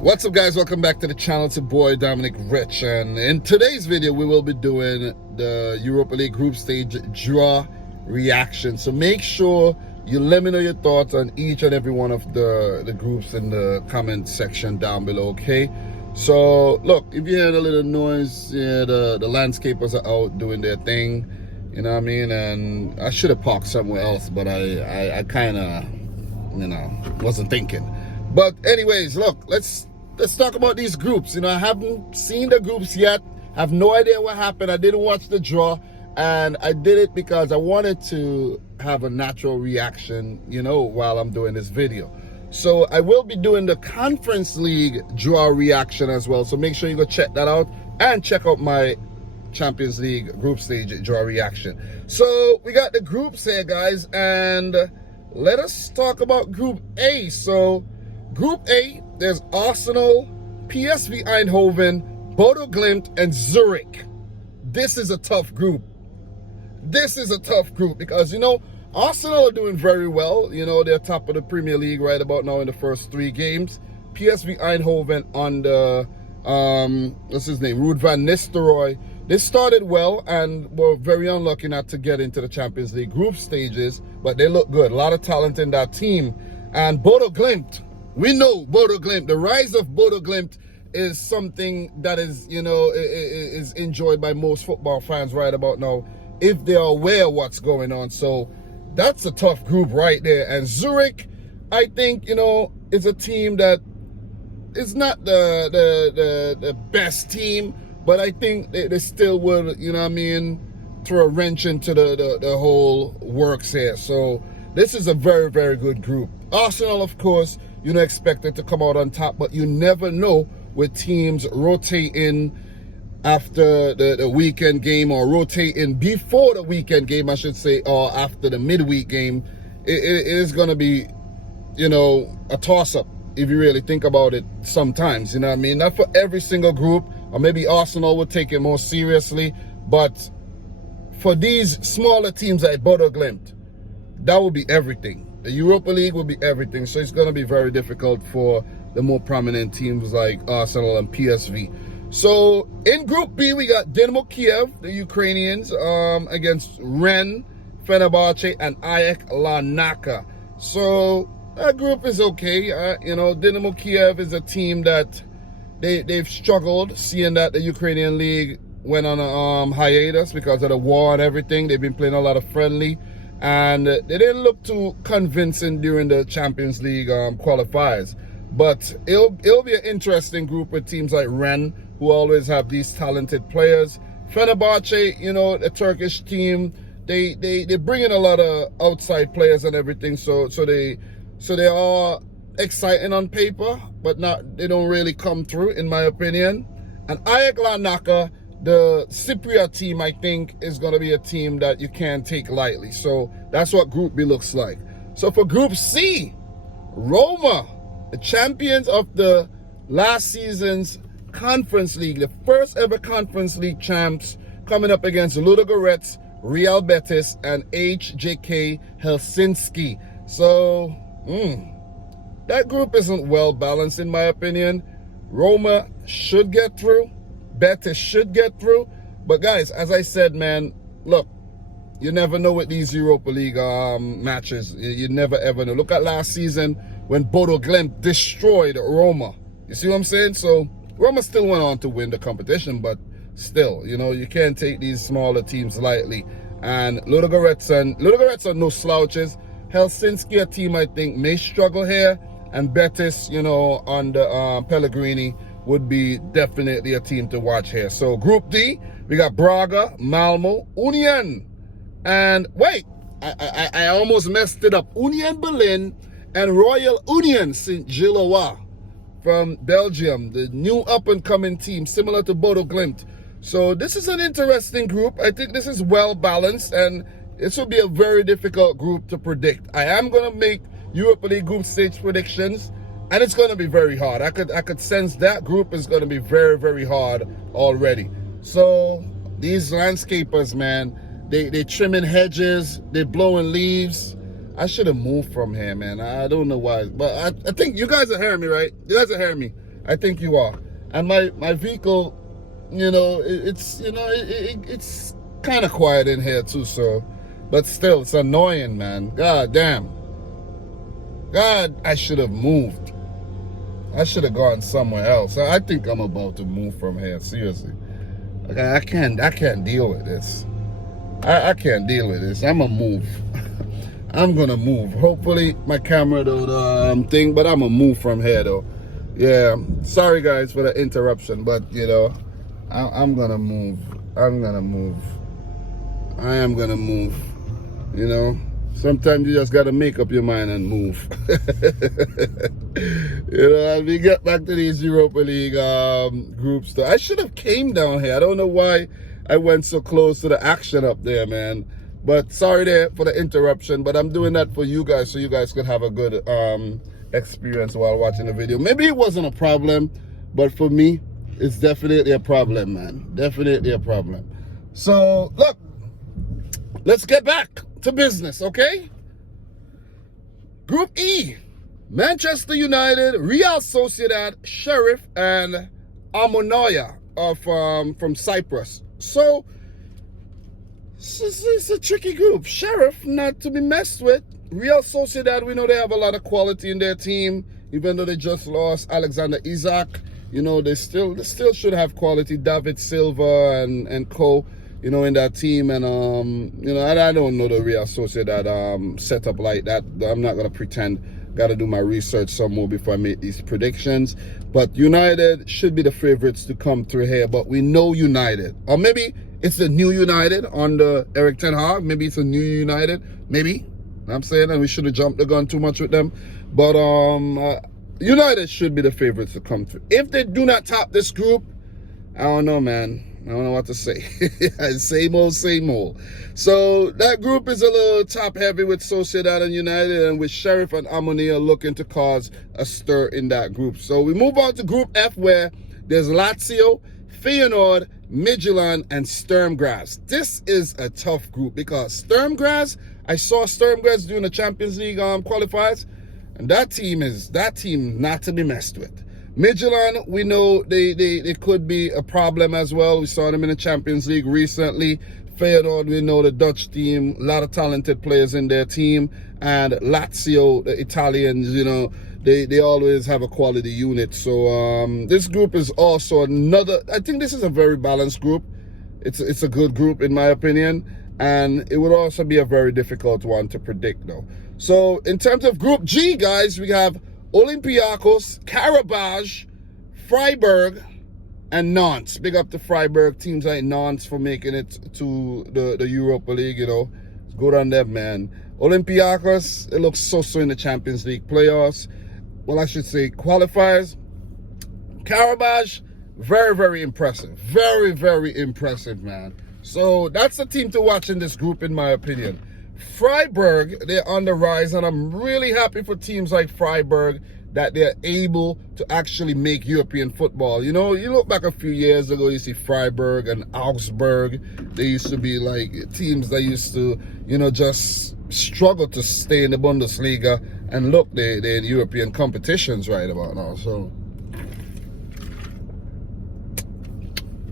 What's up, guys? Welcome back to the channel. It's your boy Dominic Rich, and in today's video we will be doing the Europa League group stage draw reaction. So make sure you let me know your thoughts on each and every one of the groups in the comment section down below, okay? So look, if you hear a little noise, yeah, the landscapers are out doing their thing, you know what I mean? And I should have parked somewhere else, but I kind of, you know, wasn't thinking. But anyways, look, let's talk about these groups. You know, I haven't seen the groups yet. I have no idea what happened. I didn't watch the draw, and I did it because I wanted to have a natural reaction, you know, while I'm doing this video. So I will be doing the Conference League draw reaction as well. So make sure you go check that out and check out my Champions League group stage draw reaction. So we got the groups here, guys, and let us talk about Group A. So Group A, there's Arsenal, PSV Eindhoven, Bodø Glimt, and Zürich. This is a tough group. This is a tough group because, you know, Arsenal are doing very well. You know, they're top of the Premier League right about now in the first 3 games. PSV Eindhoven under, what's his name, Ruud van Nistelrooy. They started well and were very unlucky not to get into the Champions League group stages, but they look good. A lot of talent in that team. And Bodø Glimt, we know Bodø Glimt, the rise of Bodø Glimt is something that is, you know, is enjoyed by most football fans right about now, if they're aware of what's going on. So that's a tough group right there. And Zurich, I think, you know, is a team that is not the best team, but I think they still will, you know what I mean, throw a wrench into the whole works here. So this is a very, very good group. Arsenal, of course, you know, expected to come out on top, but you never know with teams rotating after the weekend game, or rotating before the weekend game, I should say, or after the midweek game. It is going to be, you know, a toss-up if you really think about it sometimes, you know what I mean? Not for every single group, or maybe Arsenal would take it more seriously, but for these smaller teams like Bodø Glimt, that would be everything. The Europa League will be everything, so it's going to be very difficult for the more prominent teams like Arsenal and PSV. So in Group B, we got Dynamo Kiev, the Ukrainians, against Rennes, Fenerbahçe, and AEK Larnaca. So that group is okay. You know, Dynamo Kiev is a team that they've struggled, seeing that the Ukrainian league went on a hiatus because of the war and everything. They've been playing a lot of friendly, and they didn't look too convincing during the Champions League qualifiers. But it'll be an interesting group with teams like Rennes, who always have these talented players. Fenerbahçe, you know, the Turkish team, they bring in a lot of outside players and everything, so they are exciting on paper, but they don't really come through, in my opinion. And AEK Larnaca, the Cypriot team, I think, is going to be a team that you can't take lightly. So that's what Group B looks like. So for Group C, Roma, the champions of the last season's Conference League, the first ever Conference League champs, coming up against Ludogorets, Real Betis, and HJK Helsinki. So that group isn't well balanced, in my opinion. Roma should get through. Betis should get through. But guys, as I said, man, look, you never know with these Europa League matches. You never ever know. Look at last season when Bodø Glimt destroyed Roma. You see what I'm saying? So Roma still went on to win the competition, but still, you know, you can't take these smaller teams lightly. And Ludogorets are no slouches. Helsinki, a team I think may struggle here, and Betis, you know, under Pellegrini, would be definitely a team to watch here. So Group D, we got Braga, Malmö, Union, and wait, I almost messed it up. Union Berlin and Royal Union St-Gilloise from Belgium, the new up-and-coming team, similar to Bodø Glimt. So this is an interesting group. I think this is well balanced, and this will be a very difficult group to predict. I am going to make Europa League group stage predictions, and it's going to be very hard. I could sense that group is going to be very, very hard already. So these landscapers, man, they trimming hedges, they blowing leaves. I should have moved from here, man. I don't know why, but I think you guys are hearing me, right? You guys are hearing me. I think you are. And my vehicle, you know, it's kind of quiet in here too, so, but still, it's annoying, man. God damn. God, I should have moved. I should have gone somewhere else. I think I'm about to move from here, seriously. I can't deal with this. I can't deal with this. I'm gonna move. I'm gonna move. Hopefully my camera don't thing, but I'm gonna move from here though. Yeah, sorry guys for the interruption, but you know, I'm gonna move. I'm gonna move. I am gonna move. You know, sometimes you just gotta make up your mind and move. You know, as we get back to these Europa League groups, though, I should have came down here. I don't know why I went so close to the action up there, man. But sorry there for the interruption, but I'm doing that for you guys so you guys could have a good experience while watching the video. Maybe it wasn't a problem, but for me, it's definitely a problem, man. Definitely a problem. So, look, let's get back to business, okay? Group E, Manchester United, Real Sociedad, Sheriff, and Omonoia from Cyprus. So, it's a tricky group. Sheriff, not to be messed with. Real Sociedad, we know they have a lot of quality in their team, even though they just lost Alexander Isak. You know, they still should have quality. David Silva and co, you know, in that team. And you know, I don't know the Real Sociedad setup like that. I'm not gonna pretend. Got to do my research some more before I make these predictions. But United should be the favorites to come through here. But we know United, or maybe it's the new United under Erik ten Hag. Maybe it's a new United. Maybe. I'm saying, and we should have jumped the gun too much with them. But United should be the favorites to come through. If they do not top this group, I don't know, man. I don't know what to say. Same old, same old. So that group is a little top heavy with Sociedad and United, and with Sheriff and Omonoia looking to cause a stir in that group. So we move on to Group F, where there's Lazio, Feyenoord, Midtjylland, and Sturm Graz. This is a tough group because Sturm Graz, I saw Sturm Graz doing the Champions League qualifiers, and that team not to be messed with. Midtjylland, we know they could be a problem as well. We saw them in the Champions League recently. Feyenoord, we know the Dutch team, a lot of talented players in their team. And Lazio, the Italians, you know, they always have a quality unit. So this group is also another, I think this is a very balanced group. It's a good group in my opinion. And it would also be a very difficult one to predict though. So in terms of Group G, guys, we have Olympiacos, Qarabağ, Freiburg, and Nantes. Big up to Freiburg, teams like Nantes for making it to the Europa League, you know. It's good on them, man. Olympiacos, it looks so in the Champions League playoffs. Well, I should say qualifiers. Qarabağ, very impressive. Very impressive, man. So that's the team to watch in this group, in my opinion. Freiburg, they're on the rise, and I'm really happy for teams like Freiburg that they're able to actually make European football. You know, you look back a few years ago, you see Freiburg and Augsburg. They used to be like teams that used to, you know, just struggle to stay in the Bundesliga. And look, they're in European competitions right about now. So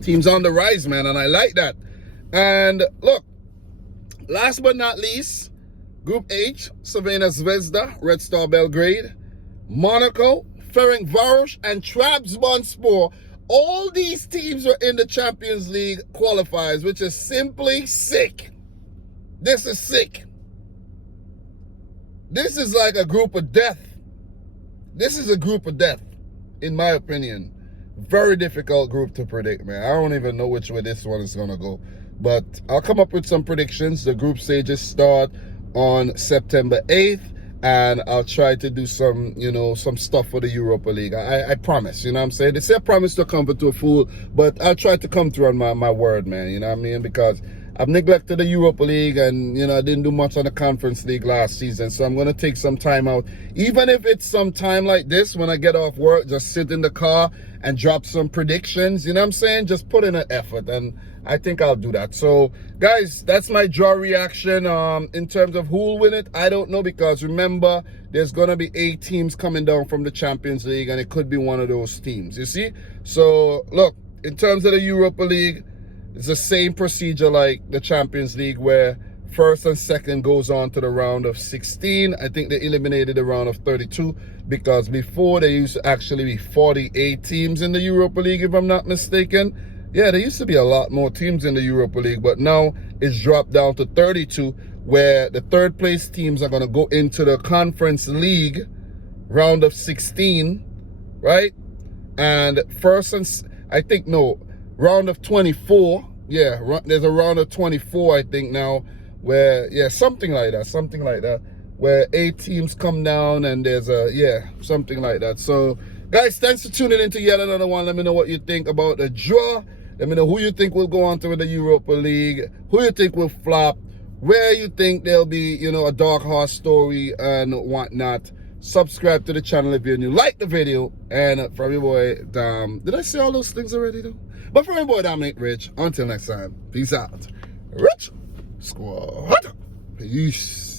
teams on the rise, man, and I like that. And look, last but not least, Group H, Crvena Zvezda, Red Star Belgrade, Monaco, Ferencváros, and Trabzonspor. All these teams are in the Champions League qualifiers, which is simply sick. This is sick. This is like a group of death. This is a group of death, in my opinion. Very difficult group to predict, man. I don't even know which way this one is going to go. But I'll come up with some predictions. The group stages start on September 8th. And I'll try to do some, you know, some stuff for the Europa League. I promise, you know what I'm saying? They say I promise to come to a fool, but I'll try to come through on my word, man. You know what I mean? Because I've neglected the Europa League, and I didn't do much on the Conference League last season, so I'm going to take some time out. Even if it's some time like this, when I get off work, just sit in the car and drop some predictions, you know what I'm saying? Just put in an effort, and I think I'll do that. So, guys, that's my draw reaction. In terms of who'll win it, I don't know, because remember, there's going to be 8 teams coming down from the Champions League, and it could be one of those teams, you see? So, look, in terms of the Europa League, it's the same procedure like the Champions League, where first and second goes on to the round of 16. I think they eliminated the round of 32, because before there used to actually be 48 teams in the Europa League, if I'm not mistaken. Yeah, there used to be a lot more teams in the Europa League, but now it's dropped down to 32, where the third place teams are going to go into the Conference League round of 16, right? And round of 24. Yeah, there's a round of 24, I think, now, where, yeah, something like that, where 8 teams come down, and there's something like that. So, guys, thanks for tuning in to yet another one. Let me know what you think about the draw. Let me know who you think will go on to the Europa League, who you think will flop, where you think there'll be, a dark horse story and whatnot. Subscribe to the channel if you're new. Like the video. And from your boy, did I say all those things already, though? But from your boy, Dominic Rich, until next time, peace out. Rich Squad. Peace.